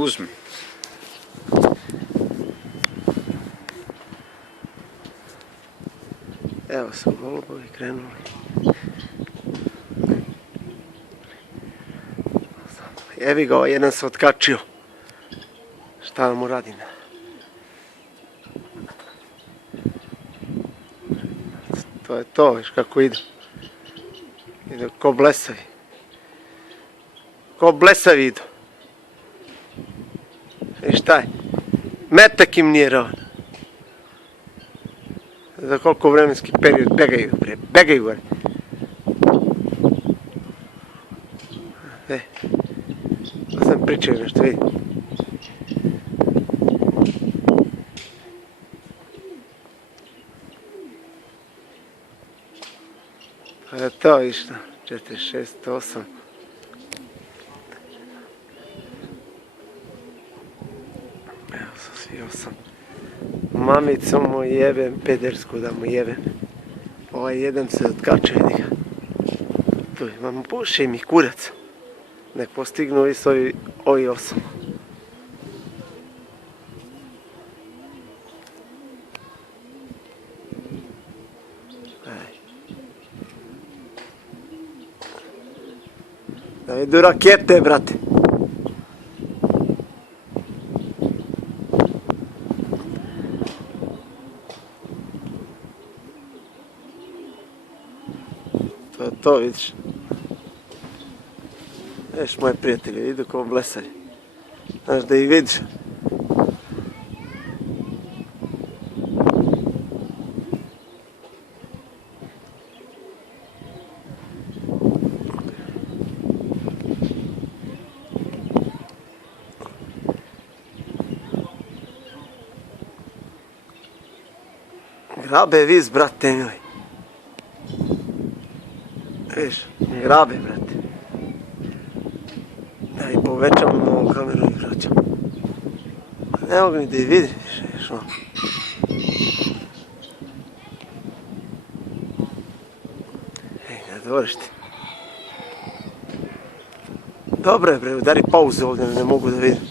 Uzmi. Evo su golubovi krenuli. Evi ga, jedan se otkačio. Šta da mu radim? To je to, viš kako idu. Idu ko blesavi. Ko blesavi idu. I šta je? Metak im nije ravan. Za koliko vremenski period begaju, bre, begaju, bre. Da sam pričao nešto, vidi. To je išta, 4, 6, 8. Evo su svi 8. Mamicu mu jebem, pedersku da mu jebem. Ovaj jedan se otkače, vidi ga. Tu imamo, puši mi kurac. Nek postignu ovi 8. Da idu rakete, brate. To je to, vidiš. Vidiš, moji prijatelji, idu kao blesari. Znaš da ih vidiš. Grabe viz, brate moj. Viš, grabe, brate. Da i povećam ovu kameru i vraćam. Ne mogu ni da i vidiš, viš ono. Ej, ne dvoriš ti. Dobro je, bre, udari pauzu ovdje, ne mogu da vidim.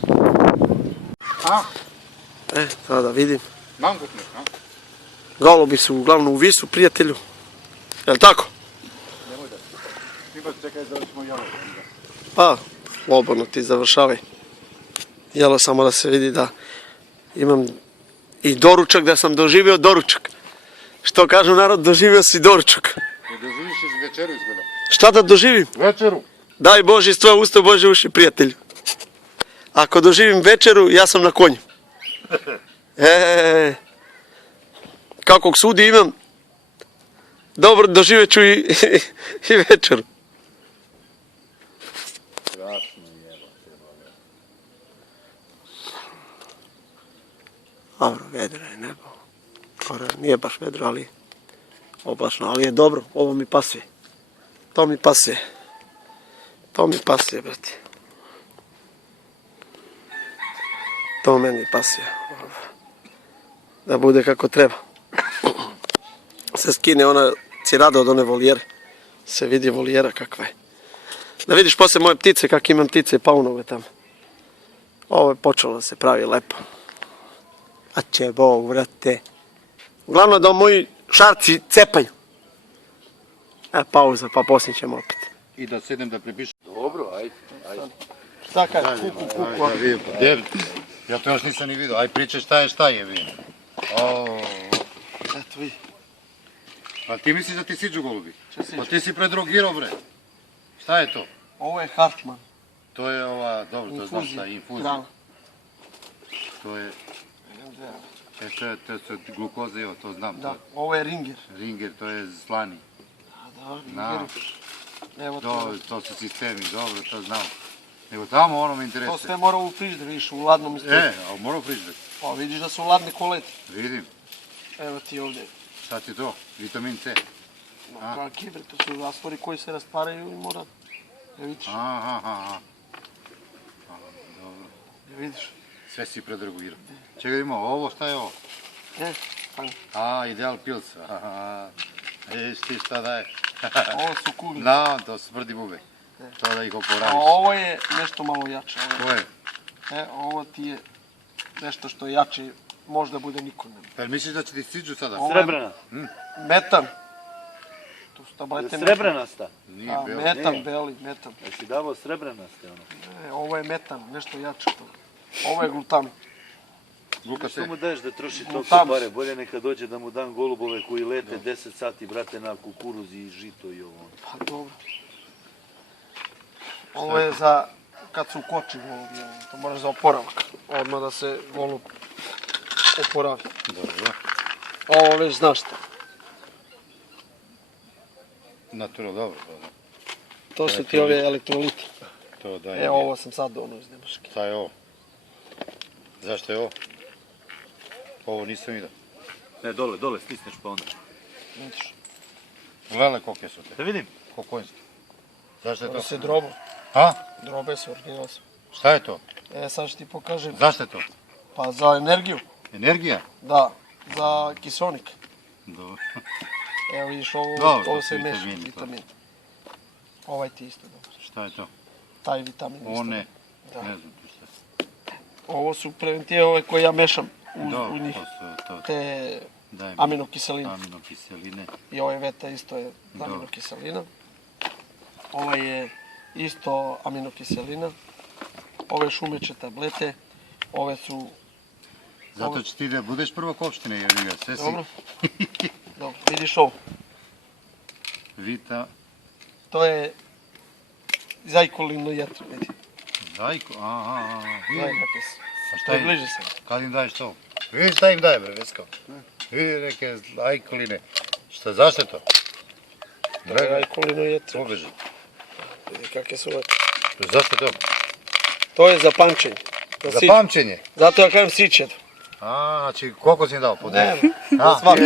A? Sada vidim. Mangutnik, a? Golubi su uglavnom u visu, prijatelju. Jel' tako? Nemoj da. Ti baš čekaj, završimo jelo. Pa, slobodno ti završavaj. Jelo samo da se vidi da imam i doručak, da sam doživio doručak. Što kažu narod, doživio si doručak. Da doživiš iz večeru izgleda. Šta da doživim? Večeru. Daj Bože iz tvoje usta, Bože uši, prijatelju. Ako doživim večeru, ja sam na konju. Kakvog sudi imam, dobro, doživjet ću i večeru. Strašno jelo. Dobro, vedro je nebo. Nije baš vedro, ali oblačno, ali je dobro, ovo mi pasuje. To mi pasuje. To mi pasuje, brati. To meni pasuje. Da bude kako treba. Se skine ona cirada od one volijere. Se vidi volijera kakva je. Da vidiš poslije moje ptice, kak imam ptice i paunove tamo. Ovo je počelo da se pravi lepo. A će Bog, vrate. Uglavnom da moji šarci cepaju. Pauza, pa poslije ćemo opet. I da sedem da prepišem. Dobro, ajde. Šta kaj, kuku. Ja to još nisam ni vidio. Aj pričaj šta je vidim. Eto vidi. A ti misliš da ti siđu golubi? Pa ti si predrogirao, bre. Šta je to? Ovo je Hartmann. To je ova, dobro, to znam šta je infuzija. To je... To su glukoze, evo, to znam. Da, ovo je Ringer. Ringer, to je slani. Da, Ringer. Evo to. To su sistemi, dobro, to znam. Nego tamo ono me interesuje. To sve mora u frižder, vidiš, u ladnom istoku. A mora u frižder? Pa vidiš da su ladne kolete. Vidim. Evo ti ovdje. Šta ti to? Vitamin C? Kakvi bre, to su rastvori koji se rastvaraju i mora... vidiš. Aha. Dobro. Vidiš. Sve si predrogirao. Čekaj da imamo, ovo šta je ovo? Ideal Pils. Vidiš ti šta daje. Ovo su kugle. Da, to su smrdi bube. To da ih oporaviš. A ovo je nešto malo jače. To je? Ovo ti je nešto što je jače, možda bude niko ne. Jel misliš da će ti siđu sada? Srebrna. Metan. Tu su tablete Srebrenasta. Nije belo. metan, beli, metan. Jesi davao srebrenaste ono? Ovo je metan, nešto jače to. Ovo je glutamin. Luka Što se. mu daješ da troši toliko Tamo. pare? Bolje neka dođe da mu dam golubove koji lete 10 sati, brate, na kukuruz i žito i ovo. Pa dobro. Ovo je za kad se ukoči golub, to moraš za oporavak. Odmah da se golub oporavi. Dobro. Ovo već znaš šta. Natural, dobro. To su ti ove elektroliti. To daje. Evo ovo sam sad donio iz Nemačke. Šta je ovo? Zašto je ovo? Ovo nisam vidio. Ne, dole stisneš pa onda. Vidiš, Lele kolike su te. Da vidim. Ko konjski. Zašto je ovo to? se drobo. A? Drobe su original su. Šta je to? Sad ću ti pokažem. Zašto je to? Pa za energiju. Energija? Da. Za kiselnik. Dobro. Evo vidiš Dobro, ovo to se su meša, vitamini, to. vitamin. Ovaj ti isto dobro. Šta je to? Taj vitamin isto. One. Da. Ne znam tu šta. Ovo su preventive ove koje ja mešam u Dobro, njih. to su to. Te Daj mi aminokiseline. aminokiseline. I ovaj veta isto je Dobro. aminokiselina. Ovaj je isto aminokiselina. Ove šumeće tablete. Ove su... Zato će ti da budeš prvak opštine, jer ga sve si Dobro. Dobro, vidiš ovo. vita, To je zajkolino jetro, vidi. zajko, aha, Gledaj kakve su. A šta im, Približi se. kad im daješ to? Vidi šta im daje, bre, Vesko. Vidi neke ajkoline. Šta, zašto je to? To je zajkolino jetro. Pobeži. Vidi kakve su ove. Zašto je to? To je za pamćenje. Za pamćenje. Zato ja kažem sićedo. A, znači, koliko si im dao? Po Ne, 10? A, stvarno.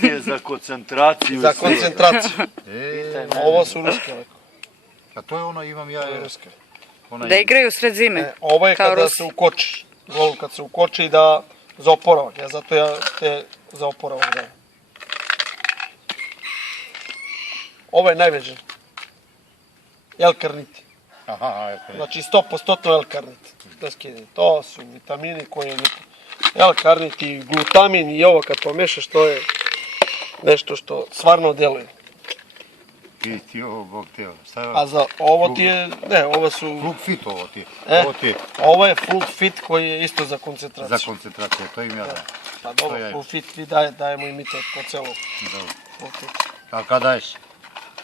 To je za koncentraciju. Za i sve. koncentraciju. Ovo su ruske leko. a to je ono, imam ja, Ruske. onaj, Da igraju sred zime. Ovo je Kao kada Rusi. se ukočiš. Golub kad se ukoči da za oporavak. Zato ja te za oporavak dajem. Ovo je najveće. L-karniti. aha, evo, Znači 100% L-karnit. Da skidem. To su vitamini koje L-karnit i glutamin i ovo kad pomešaš to je nešto što stvarno djeluje. vidi ti ovo, Bog teo. Šta je A za ovo ti je, ne, ovo su, Flug fit ovo ti. E. Ovo ti je ovo je Flug Fit koji je isto za koncentraciju. za koncentraciju, to im ja dajem. Pa To dobro, je. Flug Fit vi dajemo i mi to po celom Dobro. Flug Fit. A kad daješ?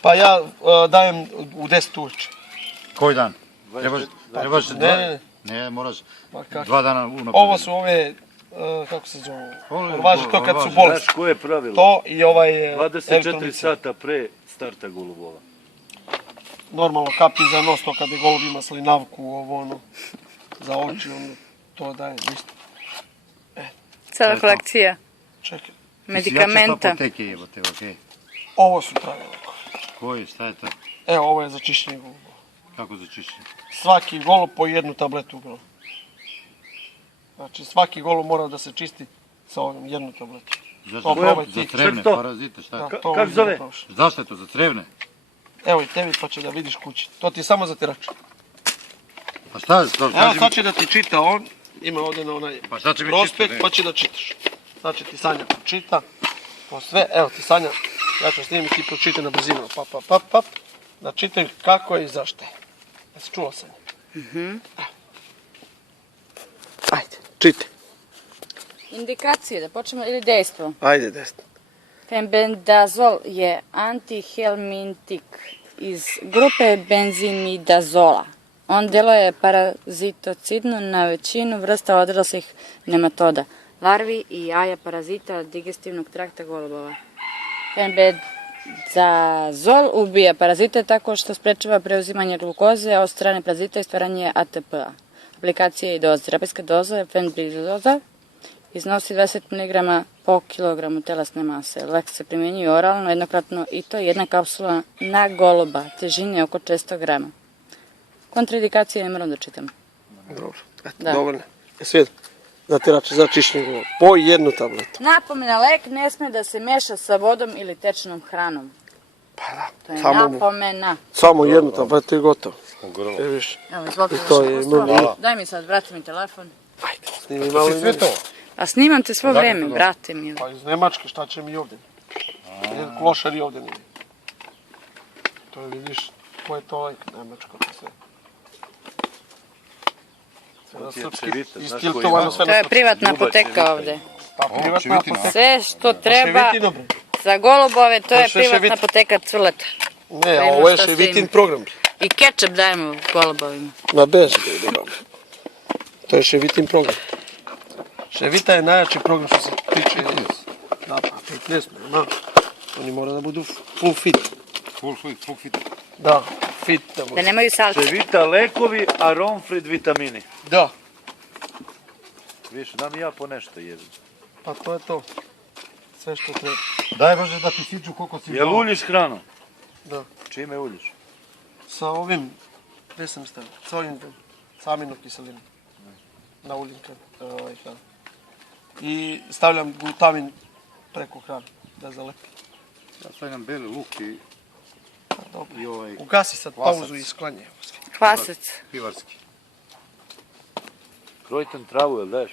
Pa ja dajem u 10 uveče. Koji dan? 24. Trebaš Ne, ne, moraš Pa kako? 2 dana unapred. Ovo su ove, kako se zove, Ovo- važi to kad su važi. bolesti. Znaš koje je pravilo? To i ovaj 24 elektrolice. sata pre starta golubova. Normalno kapi za nos, to kad je golub ima slinavku, ovo ono, za oči, ono, to daje isto. Cela kolekcija Ti Čekaj, si jače medikamenta. apoteke jebote, okej. ovo su pravila. Koji, šta je to? Evo, ovo je za čišćenje goluba. Kako za čišćenje? Svaki golub po jednu tabletu ugrao. Znači, svaki golub mora da se čisti sa ovim jednu tabletu. Zašto? To probaj Za ti. crevne Šta je to? parazite, šta je? Da, Ka- to kak ovdje zove? napraviš. Zašto je to, za crevne? Evo i tebi pa će da vidiš kući. To ti je samo za tirač. Pa šta je to? Evo Kaži mi. sad će da ti čita on. Ima ovdje na onaj Pa šta će mi prospekt čitati? pa će da čitaš. Sad će ti Sanja čita. Po sve, evo ti Sanja. Ja ću snimiti ti pročitaj na brzinu. Pap, pap, pap, pap. Da čitaj kako je i zašto je. Jesi čula Sanja? Ajde, čitaj. Indikacije, da počnemo, ili dejstvo. Ajde, desno. Fenbendazol je antihelmintik iz grupe benzimidazola. On deluje parazitocidno na većinu vrsta odraslih nematoda, larvi i jaja parazita digestivnog trakta golubova. Fenbendazol ubija parazite tako što sprečava preuzimanje glukoze od strane parazita i stvaranje ATP-a. Aplikacija i doza. Terapijska doza fenbendazole iznosi 20 mg po kilogramu telesne mase. Lek se primjenjuje oralno, jednokratno i to jedna kapsula na goluba, težine oko 400 grama. Kontraindikacije ne moram da čitam. Dobro, eto, Da. dovoljno. Svijet, za tirač, za čišćenje golova. Po jednu tabletu. Napomena, lek ne sme da se meša sa vodom ili tečnom hranom. Pa da, To je samo, napomena. samo jednu tabletu i gotovo. U grlo. Vidiš? Evo, izvolite I vaše to je iskustvo. imamo- Daj mi sad, brate mi telefon. Ajde, snimi malo Ti i sve meni. to? A snimam te svo Odakle vreme, to? brate mi. Pa iz Nemačke, šta će mi ovdje? Jer klošari ovdje nije. To je, vidiš, ko je to like Nemačko, to sve. Sve na ti je srpski, Cevita, znaš koji istiltovano ima? sve To na je srpski. privatna Ljubav apoteka Čevita. ovde. Pa privatna Ševitina. apoteka. Sve što treba Ševitino, bre. za golubove, to je sve privatna ševit. apoteka Cvrleta. Ne, a ima ovo je šta sve Ševitin ima. program. bre. I kečap dajemo golubovima. Ma bez, to je Ševitin program. Ševita je najjači program što se tiče... Da, pa fitness, nema. Oni moraju da budu full fit. Full fit. Da, fit da Da budu. nemaju salce. Čevita lekovi, a Romfrid vitamini. Da, Viš, dam i ja po nešto jedem. pa to je to. Sve što treba. Daj Bože da ti siđu koliko si Jel uljiš hranu? Da. Čime uljiš? Sa ovim, gdje sam stavio? Sa ovim saminu kiselinom. Na uljinka, hranu. I stavljam glutamin preko hrane, da zalepi. Ja stavljam beli luk Dobro. i ovaj Ugasi sad Kvasac. pauzu i sklanje. Kvasac. pivarski. Krojten travu, jel daješ?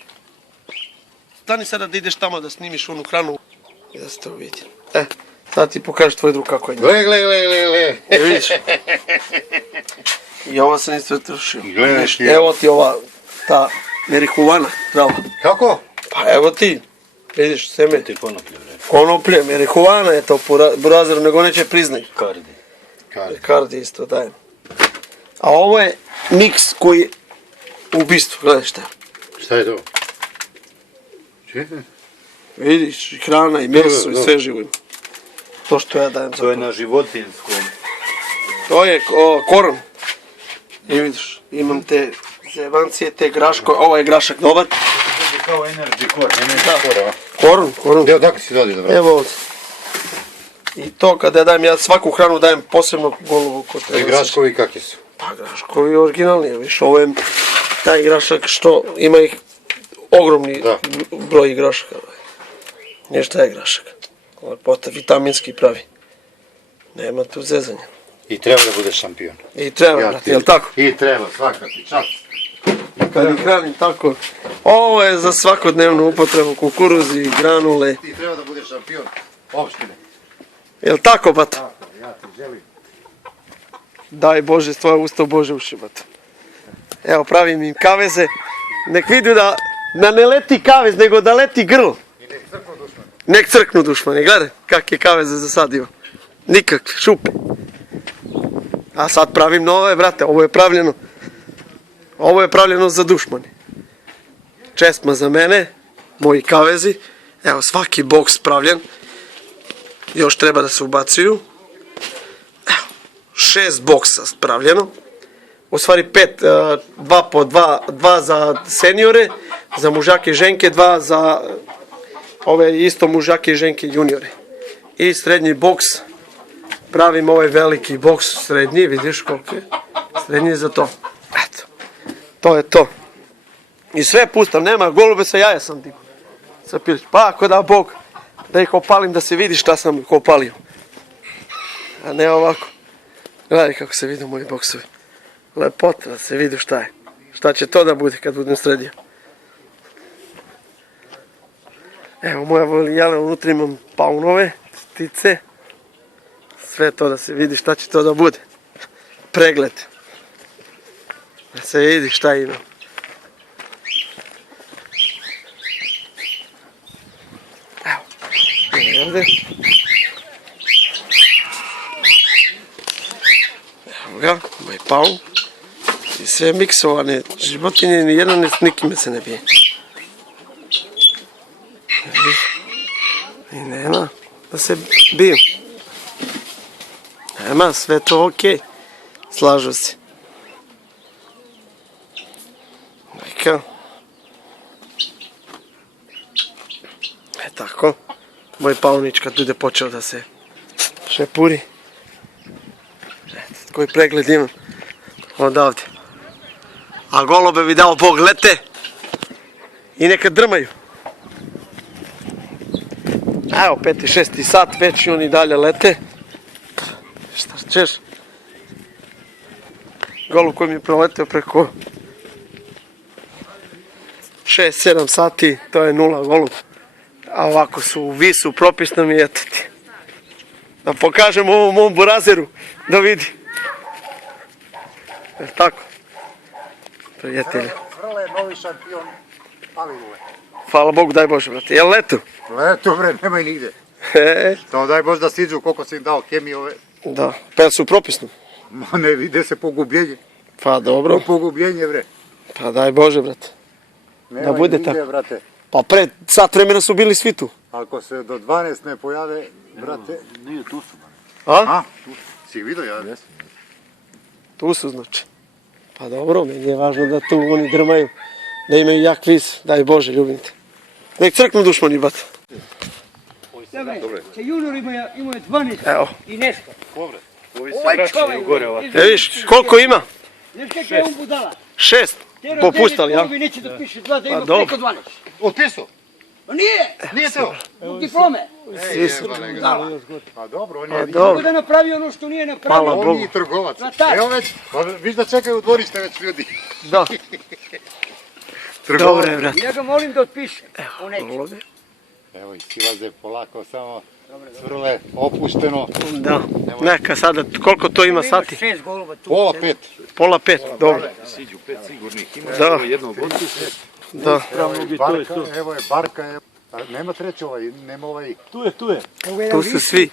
Stani sada da ideš tamo da snimiš onu hranu i da se to vidi. Sad ti pokažeš tvoj drug kako je njena. Gle. Vidiš? I ovo sam isto trošio. Gledaj Vidiš, ti. evo ti ova, ta marihuana, trava. Kako? Pa evo ti, vidiš, seme. Ti konoplje, bre. Konoplje, marihuana je to, burazer, nego neće priznaju. Kardi. Kardi isto dajem. A ovo je miks koji je ubistvo, gledaj šta. Šta je to? Čekaj. Vidiš, i hrana i meso i sve živo. To što ja dajem za To je to. na životinskom. To je koron. I vidiš, imam te zevancije, te graško, ovo je grašak dobar. To je kao energy core, energy core, a? Koron. Gdje odakle si dodi da vrati? Evo ovdje. I to kada ja dajem, ja svaku hranu dajem posebno golubu ko I treba. graškovi kakvi su? Pa graškovi originalni, viš, ovo je taj grašak što ima ih ogromni Da. broj grašaka. Nešto je grašak. Lepota, vitaminski pravi. Nema tu zezanja. I treba da budeš šampion. I treba, brate, jel tako? I treba, svaka ti čast. Kad ih hranim tako. Ovo je za svakodnevnu upotrebu, kukuruzi, granule. Ti treba da budeš šampion opštine. Jel tako, bato? Tako, ja ti želim. Daj Bože, tvoje usta u Bože uši, bato. Evo, pravim im kaveze. Nek vidu da ne leti kavez, nego da leti grl. I nek crknu dušman. Nek crknu dušmani, gledaj kak je kaveze zasadio. Nikakve, šupe. A sad pravim nove, brate, ovo je pravljeno za dušmani. Česma za mene, moji kavezi. Evo, svaki boks pravljen. Još treba da se ubacuju. Evo, 6 boksa spravljeno. U stvari 5, 2 po 2 za seniore, za mužake i ženke, 2 za ove isto mužake i ženke juniore. I srednji boks, pravim ovaj veliki boks srednji, vidiš koliko je, srednji je za to. Eto, to je to. I sve pustam, nema golube sa jaja sam digao. Sa pilić, pa ako da Bog, da ih opalim da se vidi šta sam ih opalio. A ne ovako. Gledaj kako se vide moji boksovi. Lepota da se vidi šta je. Šta će to da bude kad budem sredio. Evo moja volijala, unutra imam paunove, ptice. Sve to da se vidi šta će to da bude. Pregled. Da se vidi šta ima. Evo. I ovdje. Evo ga, moj paun. I sve miksovane životinje, ni jedna s nikime se ne bije. I nema da se biju. Nema, sve to okej. Slažu se. Majka. Tako. Moj paunić kad bude počeo da se šepuri. Koji pregled imam. Odavde. A golobe bi dao Bog lete. I neka drmaju. Evo 5. 6. sat, već i oni dalje lete. Šta ćeš? golub koji mi je proletio preko 6-7 sati, to je 0 golub. A ovako su u visu, propisno mi, eto ti. Da pokažem ovom mom burazeru, da vidi. Je tako? Prijatelji. Vrle, novi šampion, Aliluve. Hvala Bogu, daj Bože, brate. Jel letu? Leto bre, nemoj nigde. Samo daj Bože da siđu koliko si im dao kemijove. Da, pa jel su propisno? Ma ne vide se pogubljenje. Pa dobro, Pogubljenje bre. pa daj Bože, brate. Nemoj bude nigde, tako. brate. Pa pre sat vremena su bili svi tu. Ako se do 12 ne pojave, brate. Nije, tu su. A? Si ih vidio ja? Tu su znači. Pa dobro, meni je važno da tu oni drmaju. Da imaju jak vis, daj Bože, ljubim te. Nek crknu dušmani, bat. Dobre, se junior imaju 12 Evo. i nešto. Ovi Ovaj se vraćaju čovjek, gore ovako. E viš, koliko ima? Znaš kakav je on budala? 6. Popuštali, ja? Te neće da piše 2, da ima dobro. preko 12. Otpisao? Pa nije, Nije to? diplome. Svi su. Pa dobro, on Pa je Kako dobro. da napravi ono što nije Hvala napravio. Bogu. on nije trgovac. Vratar. Evo već, pa viš da čekaju u dvorište već ljudi. Da. Trgovac. Dobre, brate. Ja ga molim da otpiše. U neće. Ovdje. Evo i silaze polako samo cvrle, opušteno. Da. Neka sada, koliko to ima sati? 6 goluba tu. Pola 5. Pola 5, dobro. Siđu 5 sigurnih. Ima Da. jednog otpisa. Da. Barka, evo je Barka. A nema treći ovaj, nema ovaj. Tu je. Tu su svi.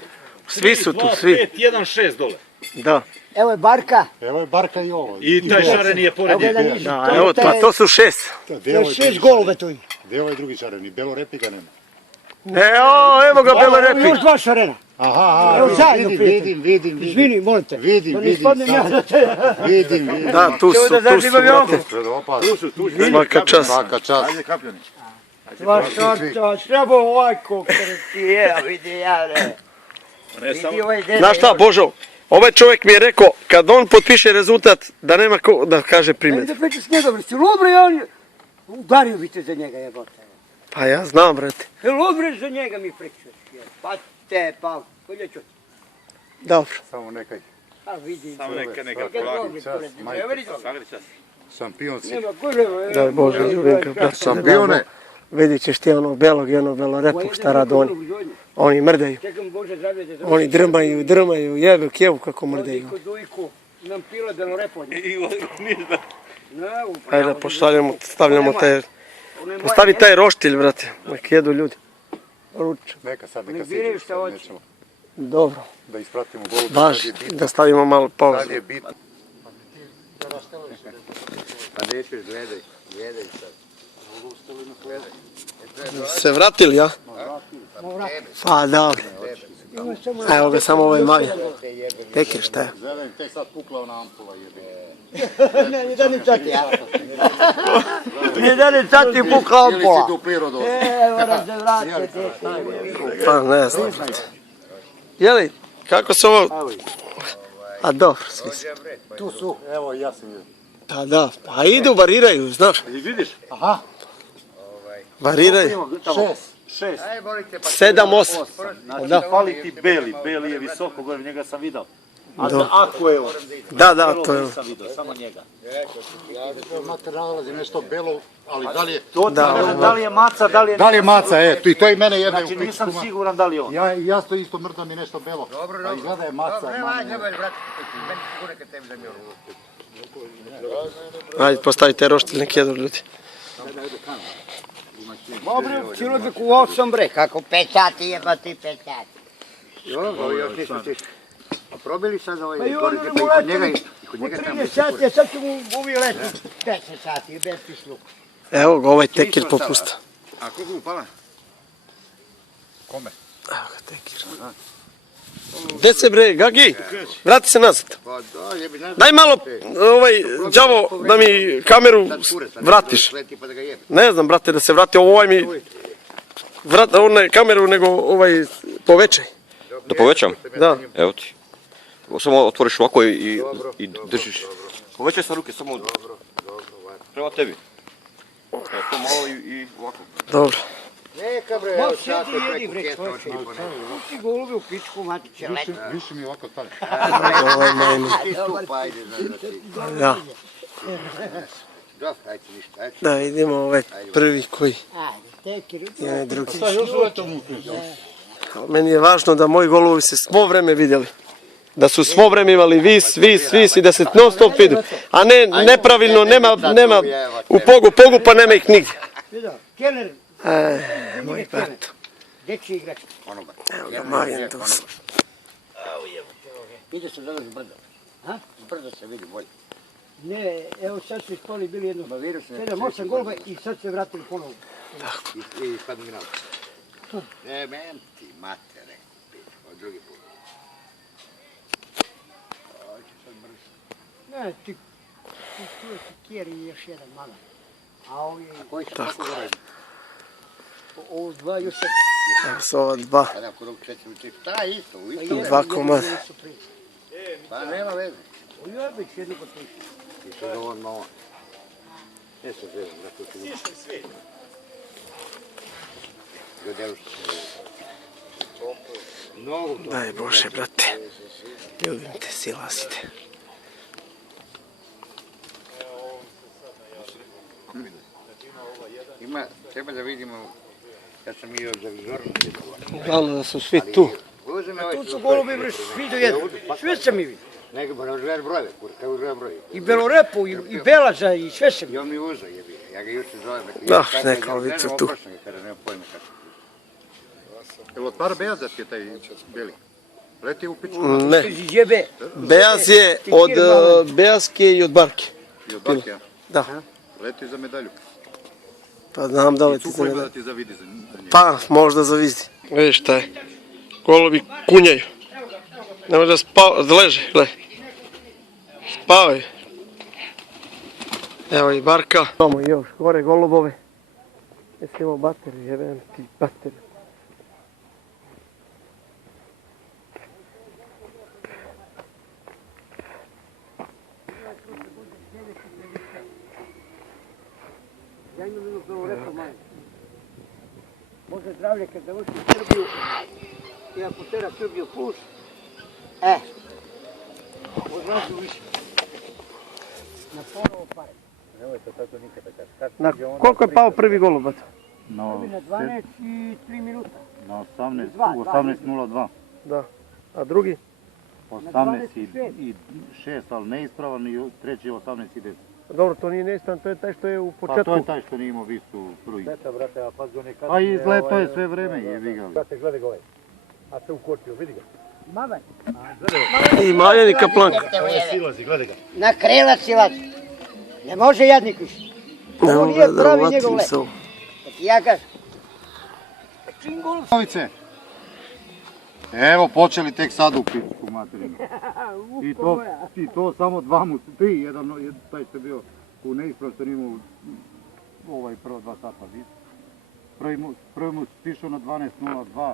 Svi su tu, svi. 1-6 dole. Da. Evo je Barka. Evo je Barka i ovo. I taj šareni je pored Evo ga njega. jedan niži. Da, evo, pa to su 6. Gdje je ovaj 6 drugi goluba šareni? tu ima. Gdje je ovaj drugi šareni? Belo repika nema. Evo ga Bela Repi. Još 2 šarena. Aha, Evo zajedno vidim, prijatelji. vidim. Izvini, molim te. Vidim, Da ne vidim, ispadnem ja sad. za te. Vidim. Da, tu su, brate. Opa, Svaka čast. svaka čast. Ajde kapljani. Ma što to, treba ovako kreti, evo vidi ja ne. Vidi ovaj dede. Znaš šta, Božo, ovaj čovjek mi je rekao, kad on potpiše rezultat, da nema ko da kaže Ajde primjer. da priča s njegom, si lubre, ja on udario bi te za njega, jebote. Pa ja znam, brate. Lubre za njega mi pričaš, pa te, pa, kolje ću ti. Dobro. Samo nekaj A vidi. Samo neka Kako dobro, čast, pored, majke. evo vidi dobro. Sagri čas. šampion si. Nema goreva. Daj Bože, ljubim ga, brate. Šampione. Vidit ćeš ti onog belog i onog belorepog šta rade oni. Oni mrdaju. Čekam Bože zdravlje da završi. Oni drmaju, jebe kevu kako mrdaju. Kod Dujku nam pila belorepodnje. Ajde da pošaljemo, stavljamo taj, postavi taj roštilj, brate, nek jedu ljudi. Ruč. Neka sad, Ne neka biraju siđe, šta sad hoće. nećemo Dobro, da ispratimo golu. baš, Sad je bitno. da stavimo malo pauzu. Sad je bitno. Pa nećeš, gledaj sad. Se vratili, ja? Pa dobro. Evo ga samo ovaj mali. Tekir, šta je? Zelen, tek sad pukla ona ampula jebe. Ne da ni čati, ja. Ne da ni čati pukao Ili si pola. duplirao dozu? Moram se vratiti. Pa ne znam, brate. Jeli, kako se ovo... A dobro, svi se. Tu su, evo ja sam vidio. Pa da, pa idu, variraju, znaš. I vidiš? Aha, Variraju. 6. 7, 8. Znači fali ti Beli. Beli je visoko gore, njega sam vidio. A Da. ako je on? Da, to je. Nisam vidio, samo njega. materijal nalazi nešto belo, ali da li je... Da li je maca, da li je... Da li je maca, i to i mene jedna Znači u nisam pičkuma. siguran da li je on. Ja to isto mrda mi nešto belo. A izgleda je maca. Ajde, postavite roštilj, nek jedu ljudi. Dobro, čilo u 8 bre. Kako 5 sati jebati 5 sati. Još nismo stišli. A probili sad ovaj Pa i gore, ono pa i kod njega u kod njega tamo 30 sati, a sad ćemo uvi letu 10 sati, bez pisluka. Evo ga, ovaj tekir popusta. A koliko mu pala? Kome? Evo ga, tekir. Gde se bre, Gagi? Vrati se nazad. Pa da, jebi nazad. Daj malo, đavo, da mi kameru vratiš. Leti pa da ga jebe. Ne znam, brate, da se vrati, ovaj mi... ne kameru, nego ovaj povećaj. Da povećam? Da. Evo ti. Samo otvoriš ovako i držiš. Povećaj sa ruke, samo prema tebi. Evo to malo i ovako. Dobro. Neka bre, Ma evo sjedi tako jedi preko bre, kjetra čovječe. oči ponekad. Pusti golubi u pičku, mati će leći. Više mi ovako stane. Ovo je meni. Ti tu pa ajde, znaš da ti. Ja, Dosta, ajde ništa, ajde. da vidimo ovaj prvi koji Ajde, teki ruku. je drugi. Šta još u letomu? Meni je važno da moji golovi se svo vreme vidjeli. Da su svo vreme imali vis i da se non stop vidi. A ne nepravilno, nema u pogu pa nema ih nigdje. Vidio, Keller, Moj brat. dječji igrač. Onoga. Evo ga, Marijan tu. Ide se zove zbrdo. A? Zbrdo se vidi bolje. Ne, evo sad su ispali bili jedno Ma virus ne. 7-8 golova i sad se vratili ponovo. I sad mi nalazi. Men ti matere. Od drugi put. Hoće sad brzo. Ne, ti tu je Kjer i još jedan mala. A ovi, Koji su tako gore? ovo dva još se... Evo su ova dva. Kada kod ovog 4 u 3. Ta isto, u isto. Dva komada. Pa nema veze. U Jorbić jednu potpišu. I sad on na on. Ne se zezam, da to ti uči. Gledaju se. Mnogo to. Daj Bože, brate. Ljubim te, silazite. Ima, treba da vidimo, ja sam i za vizorom. Uglavnom da su svi tu. Tu su golubi bre, svi do jednog. Sve sam mi vidio. Nego ba razgledaj brojeve, kurka uzgleda brojeve. I Belorepu, i Belaza, i sve sam I vidio. on mi uzeo jebi, ja ga juče zovem. Da, neka ovi su tu. Kada nema pojma kako. Jel od para bejazat je taj beli? Leti u pičku Ne, Jebe. Bejaz je od Bejazke i od Barke. i od Bakija. Da, Leti za medalju. pa znam da I li ti tu se koji ne da. da ti zavidi za njega. Pa, možda zavizdi. Vidiš šta je. Golobi kunjaju. Ne može da leže, gledaj. Spavaju. Evo i Barka. Imamo još gore golubove. Jesi imao bateriju, jebem ti bateriju. Ja imam jednu Belorepu manju. Može zdravlje kad završi Srbiju i ako tera Srbiju plus, odlazi više. Na ponovo pare. Na koliko je pao prvi golubac? Na 12 i 3 minuta. Na 18, Dva, 18.02. Da. A drugi? 18.6, ali neispravan i treći je 18.10. Dobro, to nije neispravan, to je taj što je u Pa to početku. je taj što nije imao visu prvi. Šteta, brate, a pazi on je Pa i izleto je sve vreme, jebi ga. Brate, gledaj ga ovaj. A se ukočio, vidi ga. Mavaj. I Majan i Kaplanka. Silazi, gledaj ga. Na krelac silazi. Ne može jadnik više. Ne Ovo mogu nije da pravi njegov uvatim let. se ovo. Ja kažem. Čim gol Novice. Evo počeli tek sad u pičku materinu. I to samo dva mu, tri, jedan taj što je bio u neispravu što nije imao ovaj prvo 2 sata vis. Prvi mu pišao na 12.02,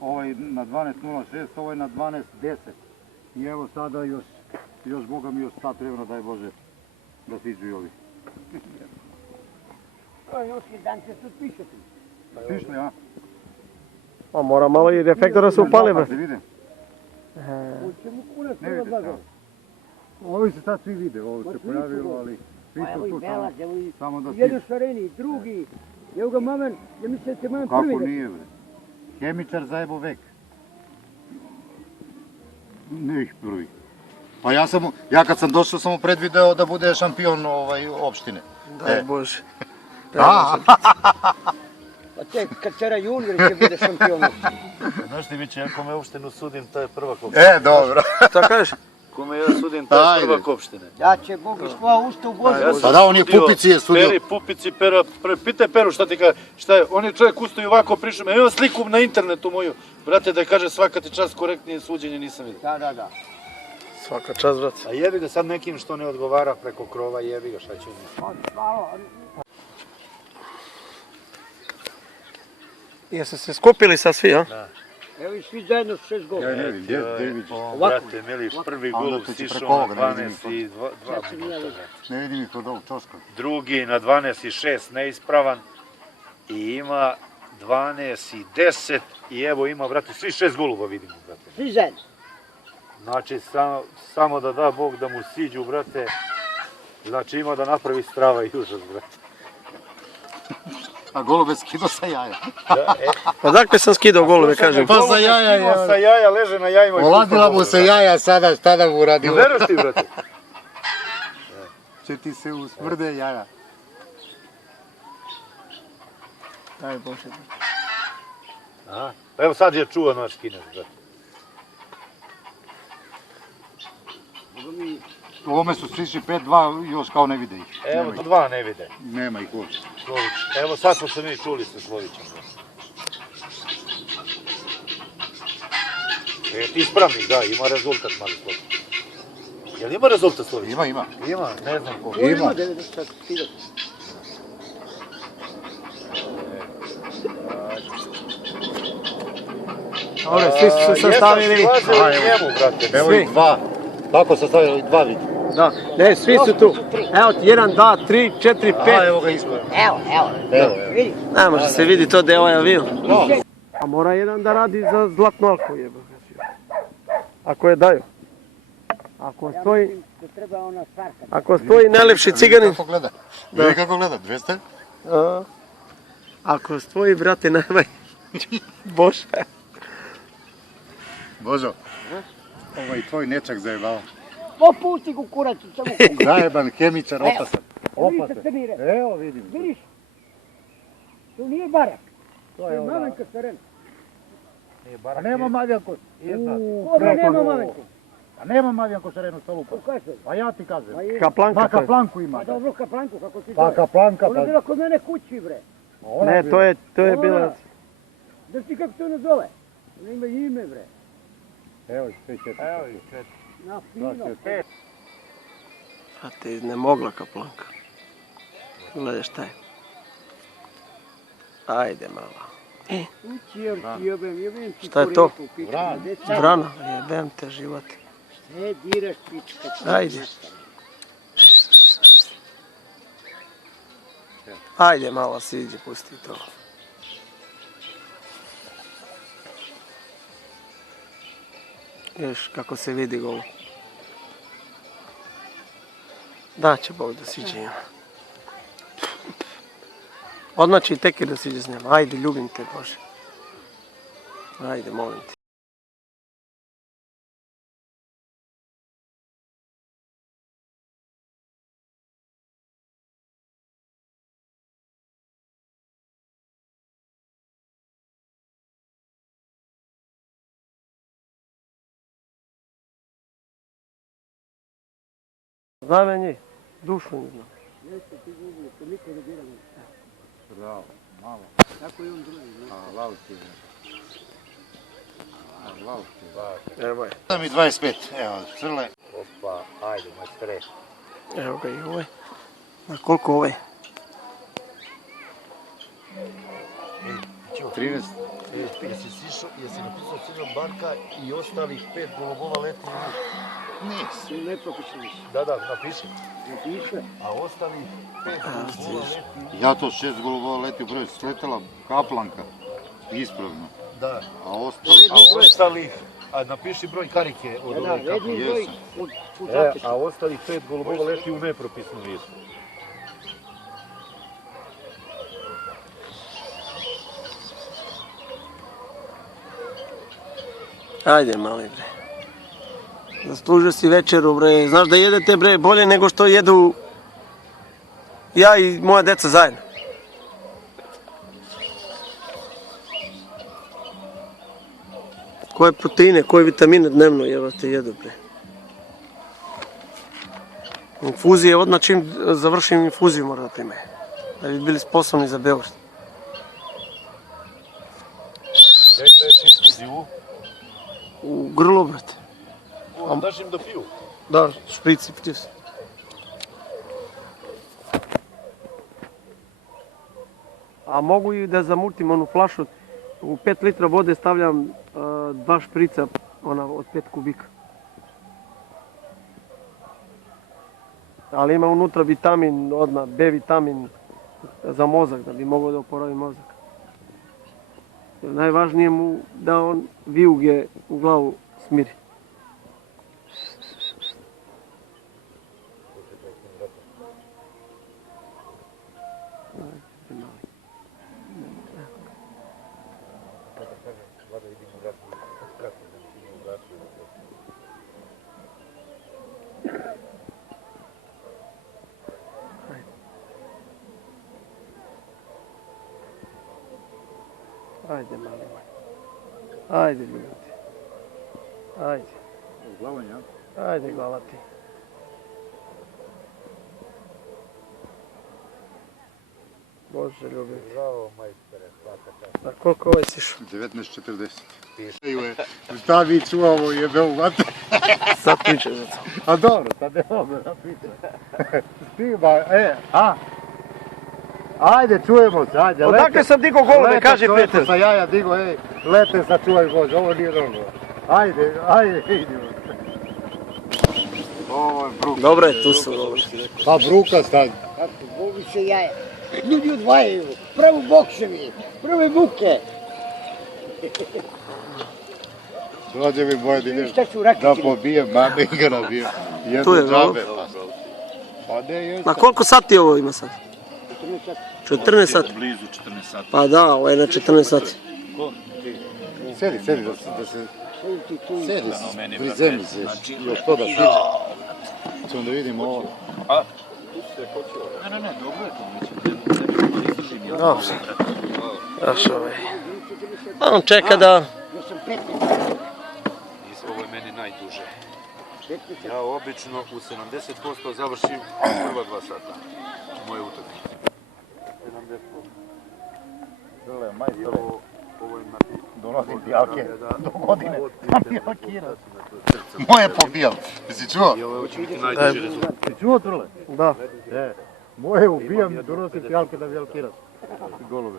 ovaj na 12.06, ovaj na 12.10. I evo sada još Boga mi još sat vremena, daj Bože, da siđu i ovi. još jedan se tu piše. Pišli, a? A mora malo i reflektora se upali, brate. Se vide? Hoće mu kurac Ne prvo vidite dva. Ovi se sad svi vide, ovo se pojavilo, ali svi Evo su i tu Belac, evo i samo da jedan svi. šareni, drugi. Evo ga mamen, ja mislim da će mamen Kako prvi. nije, bre? Hemičar zajebo vek. Ne ih prvi. Pa ja kad sam došao sam mu predvideo da bude šampion opštine. Daj Bože. Pa tek kad tera junior će bude šampion. Znaš ti, Miće, ja kome opštinu sudim, to je prvak opštine. Dobro. Šta kažeš? Kome ja sudim, to je Ajde. prvak opštine. Da će Bog iz svoja usta u Božu. Pa da, on je Pupici je sudio. Peri, Pupici, Pera, pitaj Peru šta ti kaže, šta je, on je čovjek ustao i ovako prišao, evo sliku na internetu moju, brate, da kaže svaka ti čast korektnije suđenje nisam vidio. Da. Svaka čast, brate. A jebi ga sad nekim što ne odgovara preko krova, jebi ga, šta će mi? Jesu se skupili sa svi, a? Evo i svi zajedno su 6 gola. Ja ne vidim, gdje vidiš? Brate, Miliš, prvi A onda gol to će preko sišao na ovoga, ne vidim 12 i 2 minuta. Ne vidim ih od ovog čoška. Drugi na 12 i 6 neispravan i ima 12 i 10 i evo ima, brate, svi 6 golubova vidimo, brate. Svi zajedno. Znači, samo da da Bog da mu siđu, brate, znači ima da napravi strava i užas, brate. A golube skido sa jaja. Odakle sam skidao golube, kažem? Pa sa jaja, Skinuo sa jaja, leže na jajima. i Oladila mu se jaja sada, šta da mu I uradilo? veruješ ti, brate? Će ti se usmrde jaja. Daj Bože. Aha. Pa evo sad je čuo naš Kinez, brate. U ovome su sviši 5-2, još kao ne vide ih. Evo, to 2 ne vide. Nema ih uopće. Slović. Evo sad smo se mi čuli sa Slovićem. Ispravnik, da, ima rezultat mali Slović. Jel ima rezultat Slović? Ima. Ima, ne znam ko. Ima. 90 kilo. Dobre, svi su se sastavili. Jesam silazio i njemu, brate. Evo ih 2. Kako se stavili 2 vidi? Da, ne, svi su tu. Evo ti 1, 2, 3, 4, 5. Evo ga ispod. Evo. Vidi. Ne može se vidi to da je ovaj avion. A mora jedan da radi za zlatnu alku jebog. Ako je daju. Ako stoji, Mislim da treba ona starka. ako stoji najlepši ciganin. Kako gleda? Vidi kako gleda, 200? A, ako stoji, brate, najmanje. Bože. Božo, ovaj tvoj nečak zajebao. Popusti ku kuracu, samo kuku. Zajeban, hemičar, opasan. Vidite crnire. Evo vidim. Vidiš? To nije barak. To je malenka staren. A nema Mavjanko. Koga nema malenku? A nema Mavjanko šarenu stolu. Ko kaže? Pa ja ti kažem. Kaplanka Ma to je. kaplanku ima. Pa dobro kaplanku, kako ti Pa zove? kaplanka. Ona je bila kod mene kući, bre. Ne, to je bila... Znaš ti kako se ona zove? Ona ima ime, bre. Evo ih, 5-4. Evo ih, Na fino. A ti ne mogla kaplanka. Gledaj šta je. Ajde malo. Ući jebem ti Šta je to? korijevku, pička, Vran. gde sad? Vrana, jebem te život. Ne diraš, pička. Ajde. Ajde malo siđi, pusti to. Još kako se vidi gol. Da će Bog da siđe njima. Odmah će i Tekir da siđe s njima. Ajde, ljubim te Bože. Ajde, molim te. Zname njih, dušu ne znam. Jeste ti gubi, to niko ne dira. Bravo, malo. Tako i on drugi. A, lao ti. Lao ti. Evo je. 7,25. Evo, crle. Opa, ajde, majstore. Evo ga i ovaj. A koliko ovaj? 13. Jesi napisao Crna Barka i ostalih 5 golubova leti u vuk? Nis. Ne propišeš. Da, napiši. Ne piše. A ostalih 5 golubova leti Ja to 6 golubova leti u broj. Sletela kaplanka. Ispravno. Da. A ostali... A ostalih, a napiši broj karike od Da, ove kako. redni broj jesam. u E, zapisu. a ostalih 5 golubova leti u nepropisnu listu. Ajde mali bre. Zaslužio si večeru bre. Znaš da jedete bre bolje nego što jedu ja i moja deca zajedno. Koje proteine, koje vitamine dnevno jebate jedu bre. Infuzije, odmah čim završim infuziju mora da prime. Da bi bili sposobni za bilo što. Da im daješ infuziju, U grlo brate. daš im da piju. Da, šprici piti se. A mogu i da zamurtim onu flašu. U 5 litra vode stavljam 2 šprica od 5 kubika. Ali ima unutra vitamin, odmah B vitamin za mozak, da bi mogao da oporavi mozak. Najvažnije mu da on vijuge u glavu smiri. Ajde, mali moj. Ajde, ljudi. Ajde. Glavan, ja? Ajde, glavati. Bože, ljubiti. Bravo, majstore, svaka čast. A koliko ovaj si šao? 19.40. Šta vi čuvamo jebe u vatru? Sad pričaj za to. A dobro, sad ne mogu da pričam. Stima, Ajde, čujemo se, ajde. Odakle sam digao golube, kaže Peter? Lete sa jaja digo, lete sa čuvaj Bože, ovo nije dobro. Ajde, idemo. Ovo je bruka. Dobro je, tu sam dobro. Pa bruka sad. Kako, Bogu se jaja. Ljudi odvajaju, pravo boksevi, prve buke. Dođe mi boje da Šta su raketine? da pobijem, mame i ga nabijem. Tu je Jednu džabe. Pa ne, jeste. Na koliko sati ovo ima sad? 14 sati. Blizu 14 sati. Pa da, ovo je na 14 sati. Sedi, da se... Sedi, prizemi se, još to da siđe. Ćemo da vidimo ovo. Ne, dobro je to. Dobro. Znaš ovaj. On čeka da... Ovo je meni najduže. Ja obično u 70% završim prva 2 sata moje utakmice. 70%. Ovo je na Donosim pijalke do godine. Moje pobijam. Jesi čuo? najduži rezultat. Si čuo, Trule? Da. Moje ubijam, donosim pijalke da velkiras. Golube.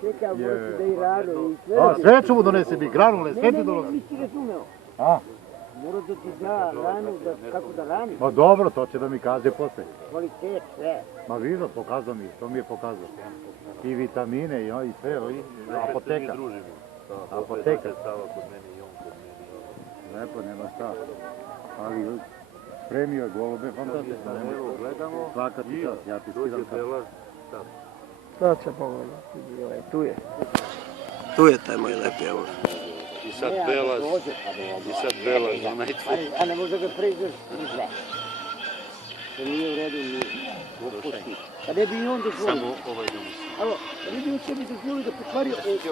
Čekaj, morate da i rado i sve. A, sve ću mu donesi mi, granule, sve ti donosim. Nisi razumeo. A? Mora da ti zna ranu, kako da rani. Ma dobro, to će da mi kaže posle. Kvalitet, sve. Ma vidio, pokazao mi, to mi je pokazao. I vitamine i sve, i apoteka. Apoteka. Lepo, nema šta. Ali premio je golube, fantastično. Svaka ti čast, ja ti skidam kapu. Da će pogledati. Tu je. Tu je taj moj lepi evo. I sad belaz, onaj tvoj. A ne može ga preizveš ni sve. To nije u redu ni opusti. Pa ne bi i on dozvolio. Samo ovaj domus. Alo, pa ne bi on sebi dozvolio da pokvari ovu priču,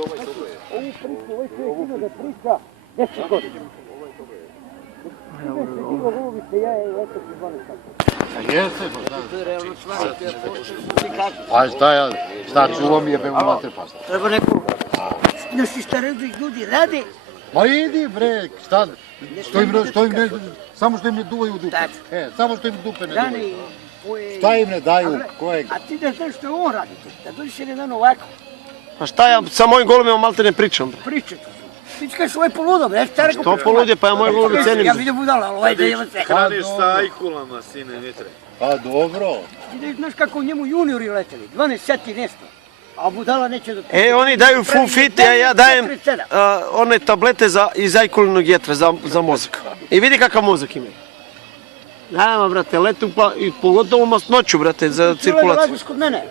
ovaj čovjek ima da priča 10 godina. Digo golubi se jaje i eto se 12 sati. Jeste, To je realno stvar, to je ti kažu. a šta čuvam je be u mater pasta. Treba neko, znaš šta ljudi rade, Ma idi bre, šta, samo što im ne duvaju u dupe. Samo što im dupe ne dane duvaju. koje... Šta im ne daju, kojeg? A ti da znaš što on radi, da dođeš jedan dan ovako, Pa šta ja sa mojim golubima malte ne pričam? pričati. Ti kažeš ovo je poludo, bre, šta rekao? To poludje, pa ja moje golube cenim. Ja vidim budala, ali ovaj da je sve. Hraniš sa ajkulama, sine, ne treba. Pa dobro. Ti da znaš kako njemu juniori leteli, 12 sati nešto. A budala neće da... Oni daju full fit, a ja dajem one tablete iz ajkulinog jetra za mozak. I vidi kakav mozak imaju. Nema, brate, letu pa i pogotovo masnoću, brate, za cirkulaciju. Dolaziš kod mene.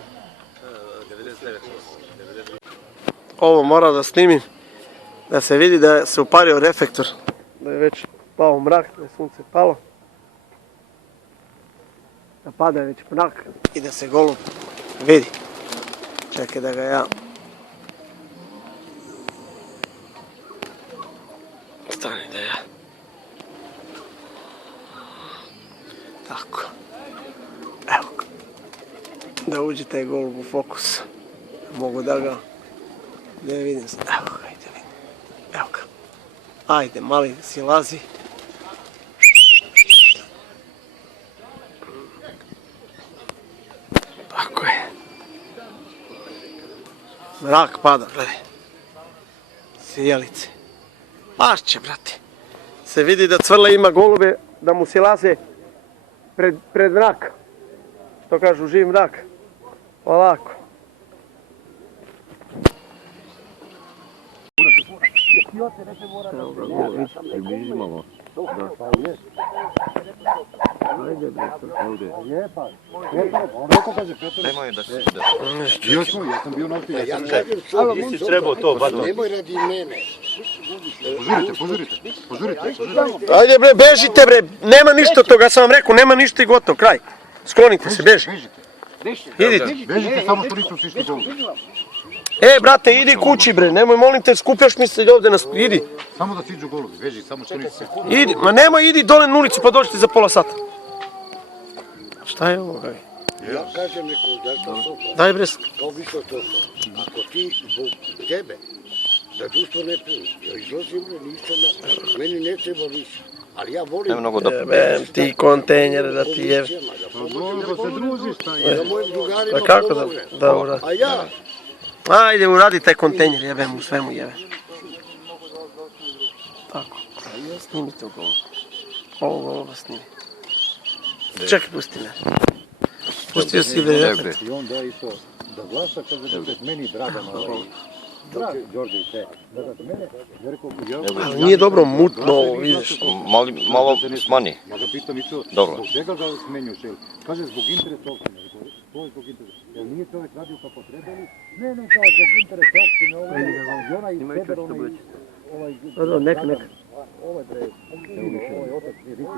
Ovo moram da snimim, da se vidi da se upario reflektor, da je već pao mrak, da je sunce palo. Da pada već mrak i da se golub vidi. Čekaj da ga ja... Stani da ja... Tako. Evo ga. Da uđe taj golub u fokus. Mogu da ga... Da je vidim sad. Evo ga, ajde vidim. Evo ga. Ajde, mali silazi. Tako je. Mrak pada, gledaj. Sijelice. Pašće, brate. Se vidi da Cvrle ima golube, da mu silaze pred mrak. Što kažu, živ mrak. Ovako. Evo ga Golović. Približi malo. Ajde bre. Je pa. On rekao kaže Petar. Nemoj da se... Bio smo, ja sam bio na optiji. Ja kažem to, Nisi trebao to, bato. nemoj radi mene. Požurite. Ajde bre, bežite bre, nema ništa od toga, sam vam rekao, nema ništa i gotovo, kraj. Sklonite se, beži. Idite. Bežite samo što nisu sišli golu. Brate, idi kući bre, nemoj molim te, skupljaš mi se ovdje nas, idi. Samo da siđu golovi, beži, samo što nisu sišli. Idi, ma nemoj, idi dole na ulicu pa dođite za pola sata. Šta je ovo, gaj? Ja kažem neko, zašto sopa? Daj bre, Kao više to. Ako ti zbog tebe, da društvo ne puni, ja izlazim, nisam na, meni ne treba više. Ali ja volim... Ne mnogo da... jebem ti kontejnere da ti je. Dobro se družiš, šta Da mojim drugarima Pa kako pomožem. da uradi? A ja, Ajde, uradi taj kontejner, jebem u svemu jebe. Tako, snimi to golo. Ovo golo snimi. Čekaj, pusti me. Pustio si bre, efekt. I onda isto da glasa kaže da se meni Dragana Đorđe te. Da mene, ja rekao, Ali nije dobro mutno ovo, vidiš. Malo smani. ja ga pitam i to, Dobro. zbog čega ga smenjuš, jel? Kaže zbog interesa opštine, rekao, to je zbog interesa. Jel nije čovjek radio kako trebali? Ne, kao zbog interesa opštine, i onaj Feber, Nek. ovaj bre, ovaj otac je visi,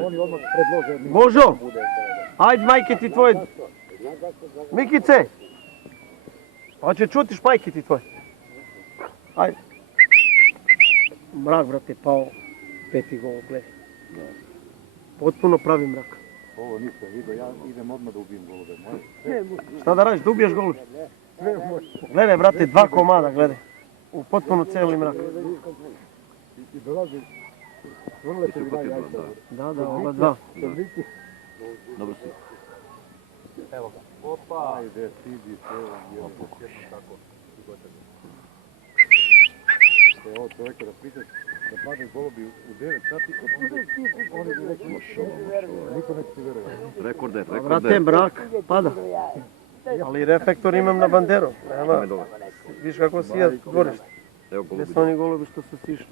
oni odmah predlože. Božo, ajde majke ti tvoje. Mikice, pa će čutiš majke ti tvoje. Ajde. Mrak, brate, pao. Peti gol, gledaj. Potpuno pravi mrak. Ovo nisam vidio, ja idem odmah da ubijem golube. Šta da radiš, da ubiješ golubi? Gledaj, brate, 2 komada, gledaj. U potpuno cijeli mrak. I dolazi, vrlo će mi najjajta. Da, oba 2. Dobro si. Ajde, sidi se, jednom tako. Ovo čovjeka da pitaš, da padne golubi u 9 sati, oni bi rekli, niko neće ti vjeruje. Rekorde. Brate, mrak, pada. Ali reflektor imam na banderu. Nema. Viš kako si ja dvorište. Evo Gdje golubi. su oni golubi što su stišli?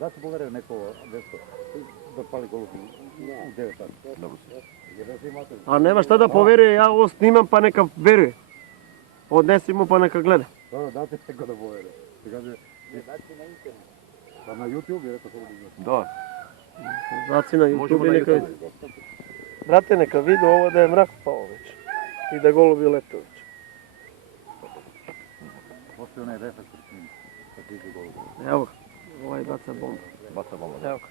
Da se Bugaraju neko desko, da pali golubi u 9 sati. Dobro si. Jer da si imate, A nema šta da poveruje, ja ovo snimam pa neka veruje. Odnesi mu pa neka gleda. date neko da povere. Kaže, pa na YouTube je rekao to da Da. Zaci na Možemo YouTube na neka YouTube. vidi. Brate, neka vidi ovo da je mrak pao već. I da golubi leto već. postoji onaj reflektor s njim, kad iđe golubi. Evo ga, ovaj baca bombu. Baca bomba. Evo ga.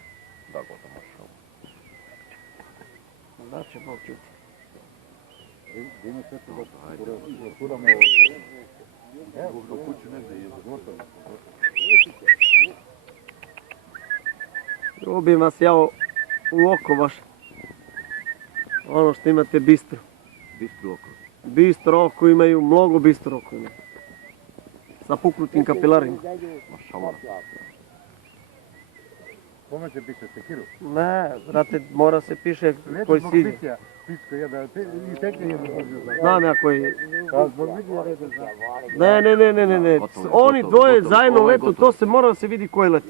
Da, gotovo možeš. Da će Bog čuti. Dino sve to da kuramo ovo. Evo, do kuću negdje je gotovo. Ljubim vas ja u oko baš. Ono što imate bistro. Bistro oko. Bistro oko imaju, mnogo bistro oko imaju. Sa puknutim kapilarima. Mašallah. Kome će piše sekiru? Ne, brate, mora se piše koji zbog silje. pitja. Pičko jedna, i tekne jedno možda. Znam ja koji... Pa zbog vidja reda za. Ne. Gotovo, Oni gotovo, dvoje gotovo. zajedno Ovo je letu, gotovo. to se mora da se vidi koji leti.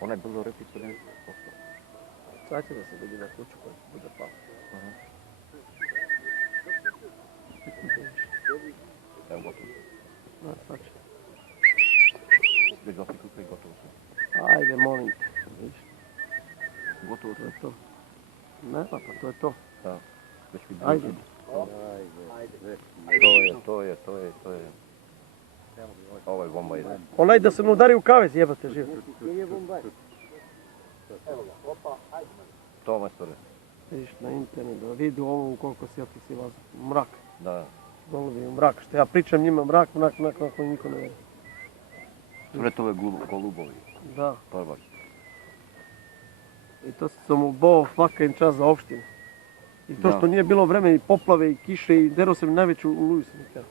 Onaj brzo repicu ne... Sad će da se vidi na kuću koji bude pao. Evo gotovo. Da, sad će. Već zafiknuto i gotovo sve. Ajde, molim te. Vidiš, Gotovo to sve. je to. Ne, pa to je to. Da. Već vidim. Ajde. To je. Ovo je bomba ide. Onaj da se mu udari u kavez, jebate živ. To majstore. Vidiš na internetu, da vidi ovo koliko svjetlo si vas. Mrak. Da. Golubi u mrak. Što ja pričam njima mrak, ako niko ne vidi. Sve to je golubovi. Da. Prvak. I to sam mu boo svaka im čast za opštinu. I to Da. što nije bilo vreme i poplave i kiše i dero sam najveću oluju sam ikada.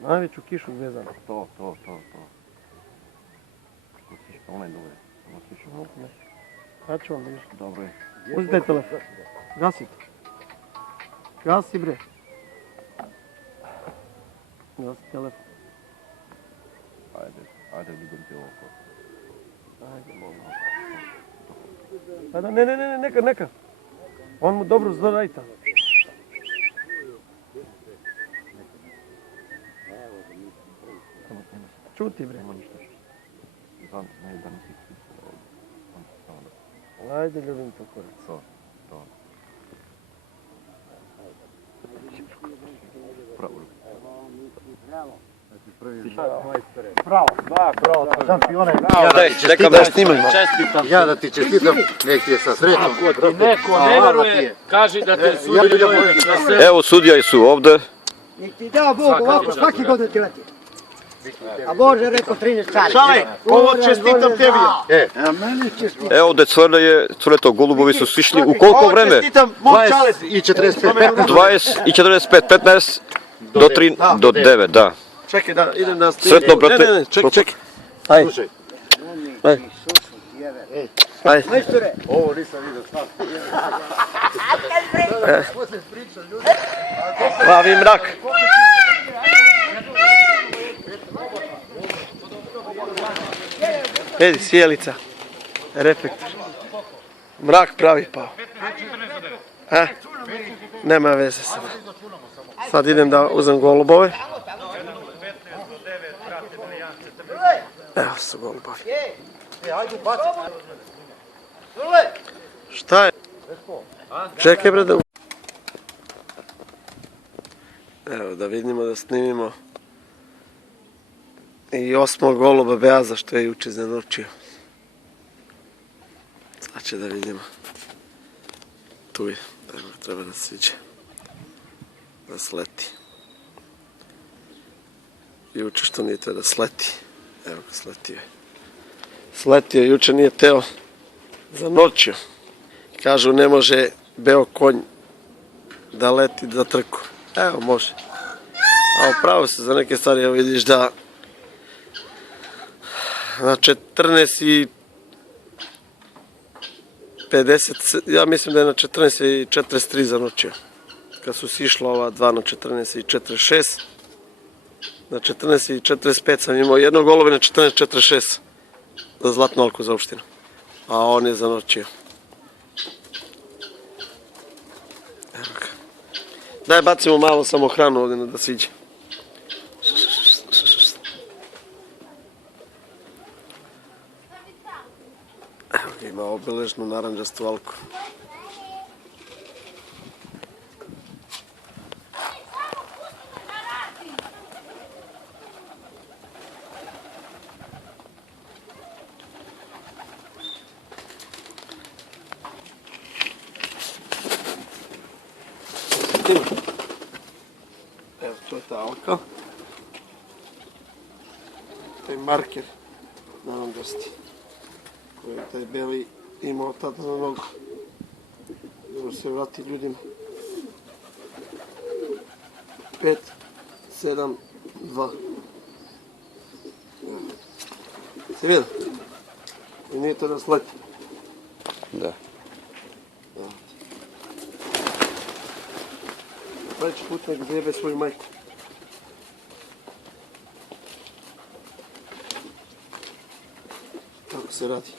Najveću kišu zvezdan. To. Nosiš onaj dole. Nosiš. Sad ću vam vidiš. Dobro je. Uzite telefon. Gasite. Gasi bre. Gasi telefon. Ajde vidim te oko. Ajde, molim. Ajde, ne, neka. On mu dobro zna tamo. Čuti bre. Ajde, ljubim to kurac. Šampione, Daj, da ti čestitam, nek ti je sa srećom. Ako ti neko ne veruje, kaži da te sudije evo sudija su ovdje. Nek ti dao Bog ovako svaki godin ti leti. A Bože rekao 13 cari. Šale, ovo čestitam tebi. A meni čestitam. Evo ovdje Cvrleto golubovi su sišli u koliko vreme? Čestitam mom 20 čale. i 45, 15. 20 i 45, 15 do 9, da. Čekaj da idem da snimim. Sretno, brate. Ne, čekaj. Ajde. Slušaj, Ajde. Majstore, ovo nisam vidio sad. Plavi mrak. Vidi, sjelica. Reflektor. Mrak pravi pao. Nema veze sad. Sad idem da uzem golubove. Evo su golubovi. Šta je? Čekaj bre da... Evo da vidimo, da snimimo i 8. goluba Beaza što je juče zanočio. Sad će da vidimo. Tu je, treba da siđe. Da sleti. Juče što nije teo da sleti. Evo ga, sletio je. Sletio je, juče nije teo. Zanočio. Kažu ne može beo konj da leti za trku. Evo može. A upravo se za neke stvari, evo vidiš da na 14 i 50, ja mislim da je na 14 i 43 zanočio. Kad su sišla ova dva na 14 i 46, na 14 i 45 sam imao jedno golove na 14 i 46 za Zlatnu Alku za opštinu. A on je zanočio. Evo ga. Daj bacimo malo samo hranu ovdje da siđe. Evo ga, ima obeležnu naranđastu alku. Evo, to je ta alka. To je marker naranđasti koji je taj beli imao tada na nogu. Evo se vrati ljudima. 5, 7, 2. Si vidio? I nije to da sleti. Da. Sledeći put nek zjebe svoju majku. Tako se radi.